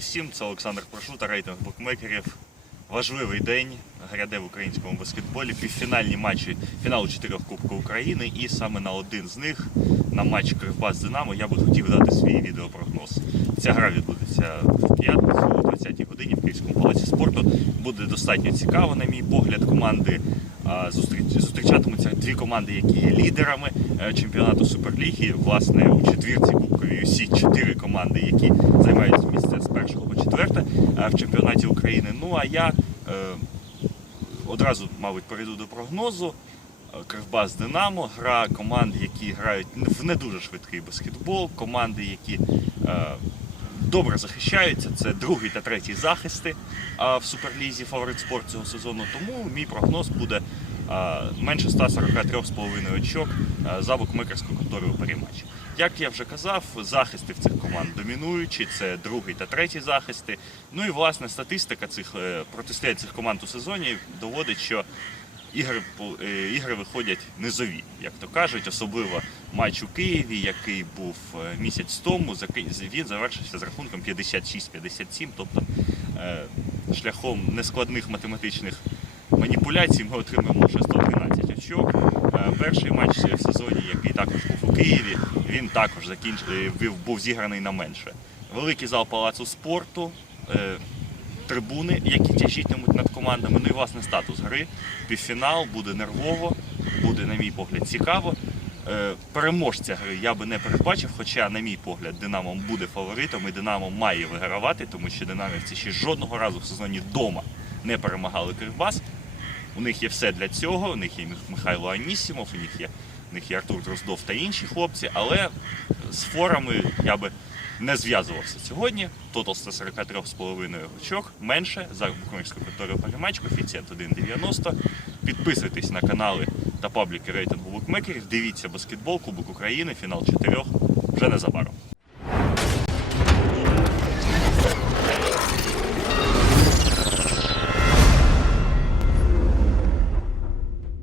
всім, це Олександр Прошута, рейтинг букмекерів. Важливий день гряде в українському баскетболі. Півфінальні матчі фіналу чотирьох Кубку України. І саме на один з них, на матч Кривбас Динамо, я би хотів дати свій відеопрогноз. Ця гра відбудеться в п'ятницю о 20-й годині в Київському палаці спорту. Буде достатньо цікаво, на мій погляд, команди. Зустрічатимуться дві команди, які є лідерами е, чемпіонату Суперліги. Власне, у четвірці кубковій усі чотири команди, які займають місце з першого по четверте е, в чемпіонаті України. Ну а я е, одразу, мабуть, перейду до прогнозу. Е, Кривбас Динамо, гра команд, які грають в не дуже швидкий баскетбол, команди, які е, добре захищаються. Це другий та третій захисти в Суперлізі фаворит спорт цього сезону. Тому мій прогноз буде а, менше 143,5 очок а, за букмекерською конторою перемач. Як я вже казав, захисти в цих команд домінуючі, це другий та третій захисти. Ну і власне статистика цих е, протистоянь цих команд у сезоні доводить, що ігри, е, ігри виходять низові, як то кажуть, особливо матч у Києві, який був е, місяць тому, він завершився з рахунком 56-57, тобто е, шляхом нескладних математичних маніпуляцій ми отримаємо лише 113 очок. Перший матч в сезоні, який також був у Києві, він також закінч... був зіграний на менше. Великий зал палацу спорту. Трибуни, які тяжітимуть над командами. Ну і власне статус гри. Півфінал буде нервово, буде, на мій погляд, цікаво. Е, Переможця гри я би не передбачив, хоча, на мій погляд, Динамо буде фаворитом і Динамо має вигравати, тому що динамівці ще жодного разу в сезоні вдома не перемагали Кривбас. У них є все для цього. У них є Михайло Анісімов, у них є, у них є Артур Дроздов та інші хлопці, але з форами я би не зв'язувався сьогодні. Тотал 143,5 очок менше за букмекерською конторою Полімач, коефіцієнт 1,90. Підписуйтесь на канали та пабліки рейтингу букмекерів. Дивіться баскетбол, Кубок України, фінал чотирьох вже незабаром.